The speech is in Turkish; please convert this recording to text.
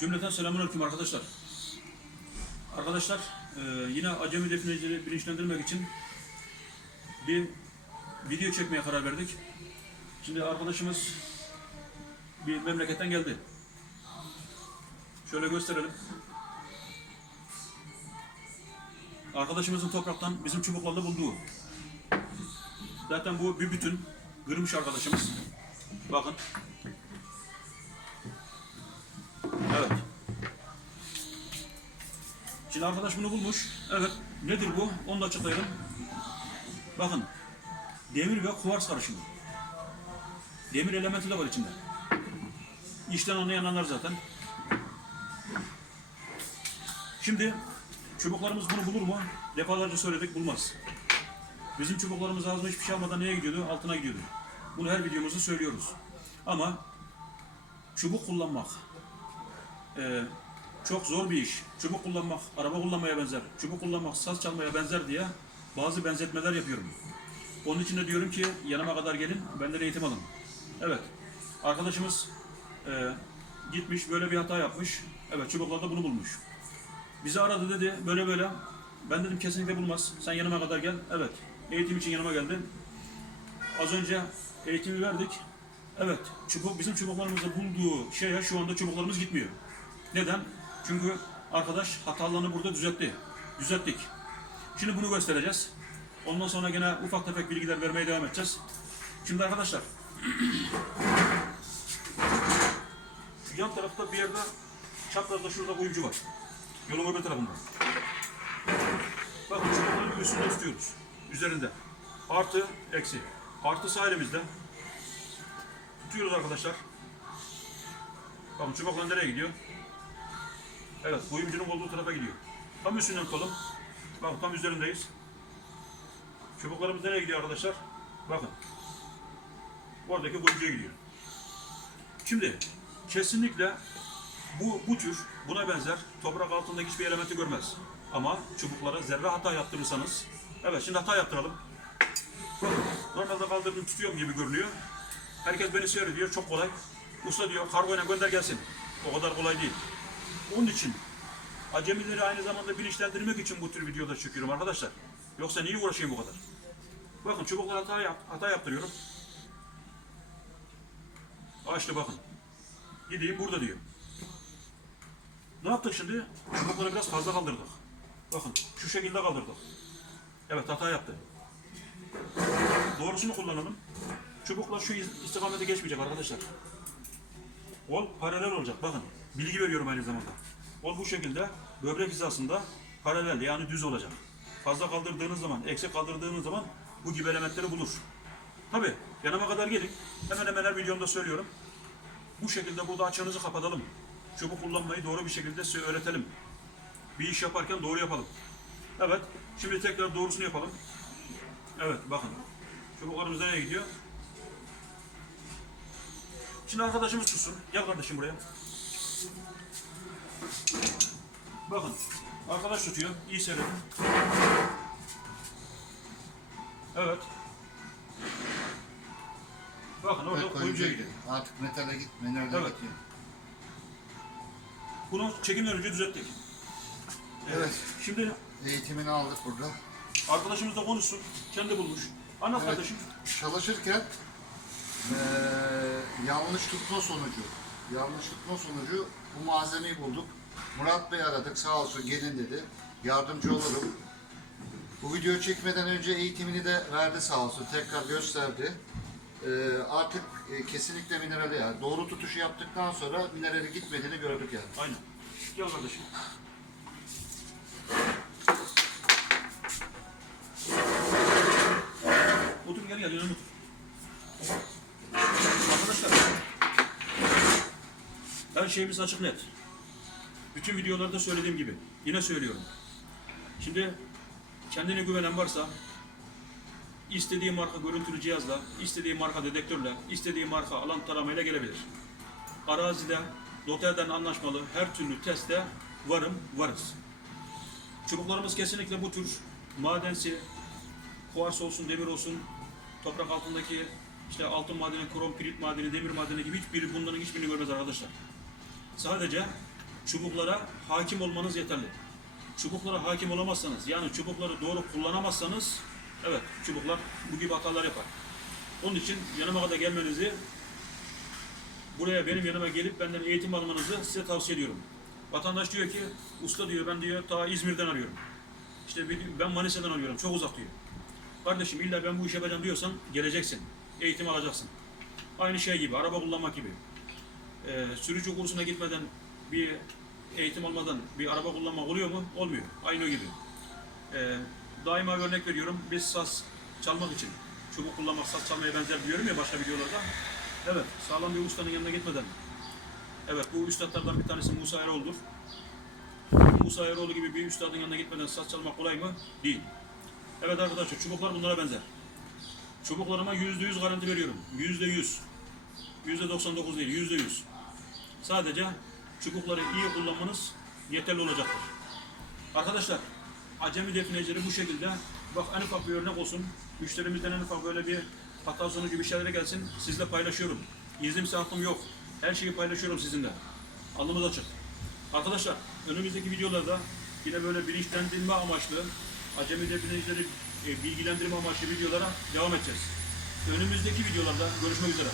Cümleten selamünaleyküm arkadaşlar. Arkadaşlar e, yine acemi definecileri bilinçlendirmek için bir video çekmeye karar verdik. Şimdi arkadaşımız bir memleketten geldi. Şöyle gösterelim. Arkadaşımızın topraktan bizim çubuklarla bulduğu. Zaten bu bir bütün. Kırmış arkadaşımız. Bakın. Şimdi arkadaş bunu bulmuş. Evet. Nedir bu? Onu da açıklayalım. Bakın. Demir ve kuvars karışımı. Demir elementi de var içinde. İşten anlayan anlar zaten. Şimdi çubuklarımız bunu bulur mu? Defalarca söyledik bulmaz. Bizim çubuklarımız ağzına hiçbir şey almadan neye gidiyordu? Altına gidiyordu. Bunu her videomuzda söylüyoruz. Ama çubuk kullanmak e, çok zor bir iş. Çubuk kullanmak, araba kullanmaya benzer. Çubuk kullanmak, saz çalmaya benzer diye bazı benzetmeler yapıyorum. Onun için de diyorum ki yanıma kadar gelin, benden eğitim alın. Evet, arkadaşımız e, gitmiş, böyle bir hata yapmış. Evet, çubuklarda bunu bulmuş. Bizi aradı dedi, böyle böyle. Ben dedim kesinlikle bulmaz. Sen yanıma kadar gel. Evet, eğitim için yanıma geldi. Az önce eğitimi verdik. Evet, çubuk, bizim çubuklarımızda bulduğu şeye şu anda çubuklarımız gitmiyor. Neden? Çünkü arkadaş hatalarını burada düzeltti. Düzelttik. Şimdi bunu göstereceğiz. Ondan sonra gene ufak tefek bilgiler vermeye devam edeceğiz. Şimdi arkadaşlar şu yan tarafta bir yerde çaprazda şurada kuyumcu var. Yolun öbür tarafında. Bakın çubukları üstünde tutuyoruz. Üzerinde. Artı, eksi. Artısı elimizde. Tutuyoruz arkadaşlar. Bakın çubuklar nereye gidiyor? Evet, kuyumcunun olduğu tarafa gidiyor. Tam üstünden tutalım. Bakın tam üzerindeyiz. Çubuklarımız nereye gidiyor arkadaşlar? Bakın. Oradaki kuyumcuya gidiyor. Şimdi kesinlikle bu, bu tür buna benzer toprak altındaki hiçbir elementi görmez. Ama çubuklara zerre hata yaptırırsanız Evet şimdi hata yaptıralım. Bakın normalde kaldırdım tutuyorum gibi görünüyor. Herkes beni seyrediyor çok kolay. Usta diyor kargoyla gönder gelsin. O kadar kolay değil. Onun için acemileri aynı zamanda bilinçlendirmek için bu tür videoda çekiyorum arkadaşlar. Yoksa niye uğraşayım bu kadar? Bakın çubuklar hata, yap, hata yaptırıyorum. İşte bakın. Gideyim burada diyor. Ne yaptık şimdi? Çubukları biraz fazla kaldırdık. Bakın şu şekilde kaldırdık. Evet hata yaptı. Doğrusunu kullanalım. Çubuklar şu istikamete geçmeyecek arkadaşlar. Kol paralel olacak. Bakın bilgi veriyorum aynı zamanda. Kol bu şekilde böbrek hizasında paralel yani düz olacak. Fazla kaldırdığınız zaman, eksik kaldırdığınız zaman bu gibi elementleri bulur. Tabi yanıma kadar gelin. Hemen hemen her videomda söylüyorum. Bu şekilde burada açığınızı kapatalım. Çubuk kullanmayı doğru bir şekilde size öğretelim. Bir iş yaparken doğru yapalım. Evet. Şimdi tekrar doğrusunu yapalım. Evet bakın. Çubuklarımız nereye gidiyor? Şimdi arkadaşımız tutsun. Gel kardeşim buraya. Bakın. Arkadaş tutuyor. İyi seyredin. Evet. Bakın orada Evet, kuyumcuya gidiyor. Artık metale gitme, nerede Evet. gidiyor? Bunu çekimden önce düzelttik. Evet. Şimdi Eğitimini aldık burada. arkadaşımız da konuşsun. Kendi bulmuş. Anlat Evet. kardeşim. Çalışırken eee, yanlış tutma sonucu, yanlış tutma sonucu bu malzemeyi bulduk. Murat Bey aradık, sağ olsun gelin dedi. Yardımcı olurum. Bu videoyu çekmeden önce eğitimini de verdi sağ olsun, tekrar gösterdi. Eee, artık e, kesinlikle minerali yani doğru tutuşu yaptıktan sonra minerali gitmediğini gördük yani. Aynen. Gel kardeşim. Otur gel gel yanıma otur. Arkadaşlar. Her şeyimiz açık net. Bütün videolarda söylediğim gibi. Yine söylüyorum. Şimdi kendine güvenen varsa istediği marka görüntülü cihazla, istediği marka dedektörle, istediği marka alan taramayla gelebilir arazide noterden anlaşmalı her türlü teste varım, varız. Çubuklarımız kesinlikle bu tür madensi, kuars olsun, demir olsun, toprak altındaki işte altın madeni, krom, pirit madeni, demir madeni gibi hiçbiri bunların hiçbirini görmez arkadaşlar. Sadece çubuklara hakim olmanız yeterli. Çubuklara hakim olamazsanız, yani çubukları doğru kullanamazsanız, evet çubuklar bu gibi hatalar yapar. Onun için yanıma kadar gelmenizi, buraya benim yanıma gelip benden eğitim almanızı size tavsiye ediyorum. Vatandaş diyor ki, usta diyor ben diyor ta İzmir'den arıyorum. İşte ben Manisa'dan arıyorum, çok uzak diyor. Kardeşim illa ben bu işi yapacağım diyorsan geleceksin, eğitim alacaksın. Aynı şey gibi, araba kullanmak gibi. Ee, sürücü kursuna gitmeden bir eğitim almadan bir araba kullanmak oluyor mu? Olmuyor. Aynı o gibi. Ee, daima örnek veriyorum. Biz saz çalmak için çubuk kullanmak saz çalmaya benzer diyorum ya başka videolarda. Evet, sağlam bir ustanın yanına gitmeden. Evet, bu üstadlardan bir tanesi Musa Eroğlu'dur. Musa Eroğlu gibi bir üstadın yanına gitmeden saz çalmak kolay mı? Değil. Evet arkadaşlar, çubuklar bunlara benzer. Çubuklarıma yüzde yüz garanti veriyorum. Yüzde yüz. Yüzde 99 değil, yüzde yüz. Sadece çubukları iyi kullanmanız yeterli olacaktır. Arkadaşlar, acemi definecileri bu şekilde, bak en ufak bir örnek olsun, müşterimizden en ufak böyle bir hata sonucu bir şeylere gelsin, sizle paylaşıyorum. İznim saklım yok. Her şeyi paylaşıyorum sizinle. Alnımız açık. Arkadaşlar, önümüzdeki videolarda yine böyle bilinçlendirme amaçlı, acemi definecileri e, bilgilendirme amaçlı videolara devam edeceğiz. Önümüzdeki videolarda görüşmek üzere.